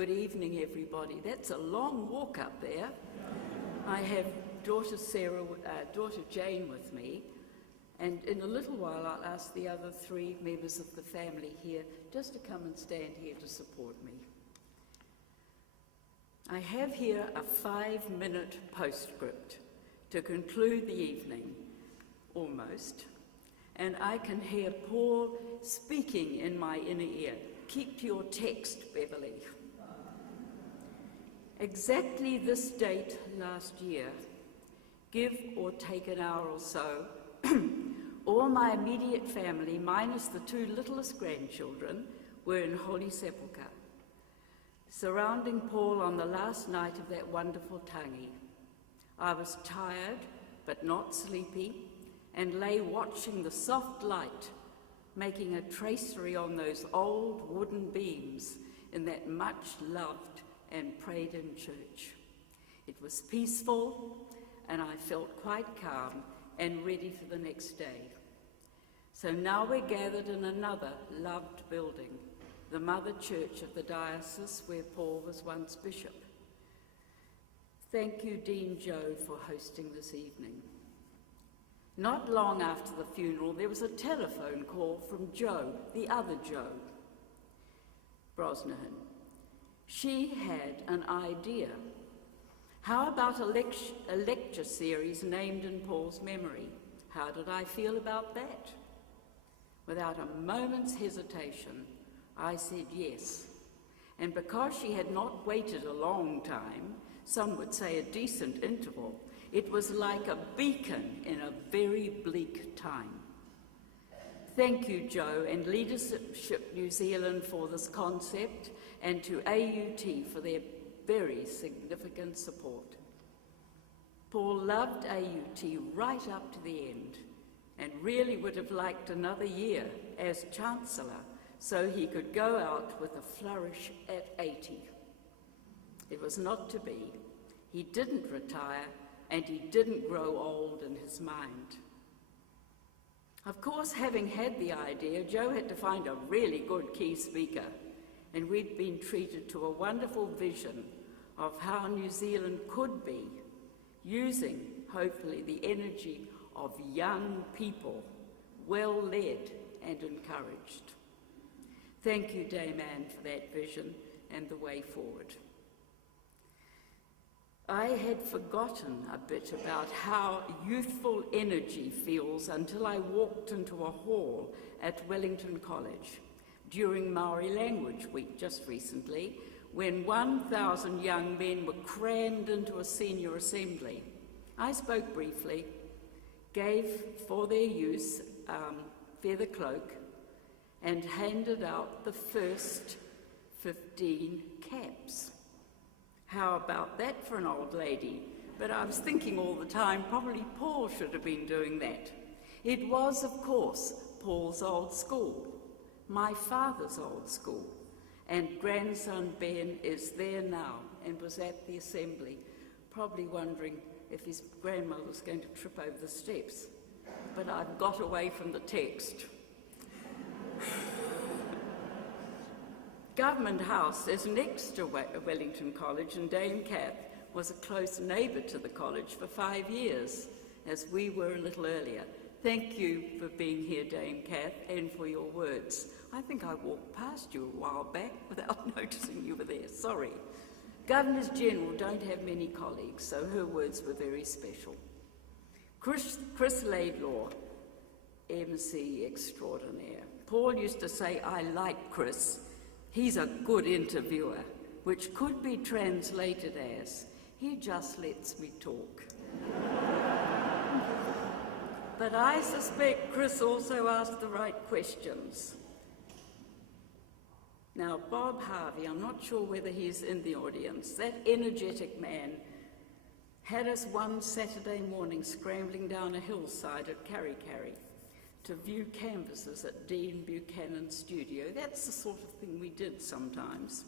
Good evening, everybody. That's a long walk up there. I have daughter Jane with me, and in a little while I'll ask the other three members of the family here just to come and stand here to support me. I have here a 5-minute postscript to conclude the evening, almost, and I can hear Paul speaking in my inner ear. Keep to your text, Beverley. Exactly this date last year, give or take an hour or so, all my immediate family, minus the 2 littlest grandchildren, were in Holy Sepulchre, surrounding Paul on the last night of that wonderful tangi. I was tired, but not sleepy, and lay watching the soft light making a tracery on those old wooden beams in that much-loved and prayed-in church. It was peaceful, and I felt quite calm and ready for the next day. So now we're gathered in another loved building, the mother church of the diocese where Paul was once bishop. Thank you, Dean Joe, for hosting this evening. Not long after the funeral, there was a telephone call from Jo, the other Jo, Brosnahan. She had an idea. How about a lecture series named in Paul's memory? How did I feel about that? Without a moment's hesitation, I said yes. And because she had not waited a long time, some would say a decent interval, it was like a beacon in a very bleak time. Thank you, Jo, and Leadership New Zealand for this concept, and to AUT for their very significant support. Paul loved AUT right up to the end, and really would have liked another year as Chancellor so he could go out with a flourish at 80. It was not to be. He didn't retire, and he didn't grow old in his mind. Of course, having had the idea, Jo had to find a really good key speaker, and we'd been treated to a wonderful vision of how New Zealand could be, using, hopefully, the energy of young people, well led and encouraged. Thank you, Dame Anne, for that vision and the way forward. I had forgotten a bit about how youthful energy feels until I walked into a hall at Wellington College during Maori Language Week just recently, when 1,000 young men were crammed into a senior assembly. I spoke briefly, gave for their use feather cloak, and handed out the first 15 caps. How about that for an old lady? But I was thinking all the time, probably Paul should have been doing that. It was, of course, Paul's old school, my father's old school, and grandson Ben is there now and was at the assembly, probably wondering if his grandmother was going to trip over the steps. But I've got away from the text. Government House is next to Wellington College, and Dame Kath was a close neighbour to the college for 5 years, as we were a little earlier. Thank you for being here, Dame Kath, and for your words. I think I walked past you a while back without noticing you were there. Sorry. Governors General don't have many colleagues, so her words were very special. Chris Laidlaw, MC extraordinaire. Paul used to say, I like Chris. He's a good interviewer, which could be translated as, he just lets me talk. But I suspect Chris also asked the right questions. Now, Bob Harvey, I'm not sure whether he's in the audience, that energetic man had us one Saturday morning scrambling down a hillside at Karikari to view canvases at Dean Buchanan's studio. That's the sort of thing we did sometimes.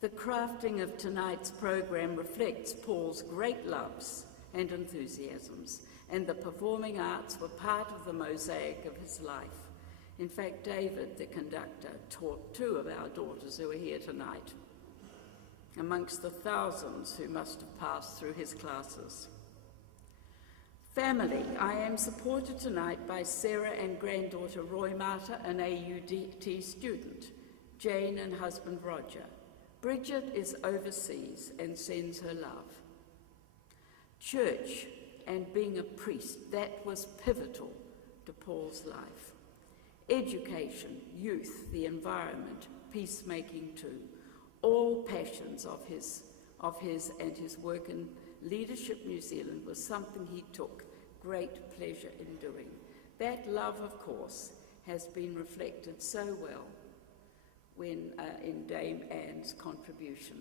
The crafting of tonight's program reflects Paul's great loves and enthusiasms, and the performing arts were part of the mosaic of his life. In fact, David, the conductor, taught 2 of our daughters who are here tonight. amongst the thousands who must have passed through his classes. Family, I am supported tonight by Sarah and granddaughter Roy Marta, an AUT student, Jane and husband Roger. Bridget is overseas and sends her love. Church and being a priest, that was pivotal to Paul's life. Education, youth, the environment, peacemaking too, all passions of his and his work in Leadership New Zealand was something he took great pleasure in doing. That love, of course, has been reflected so well in Dame Anne's contribution.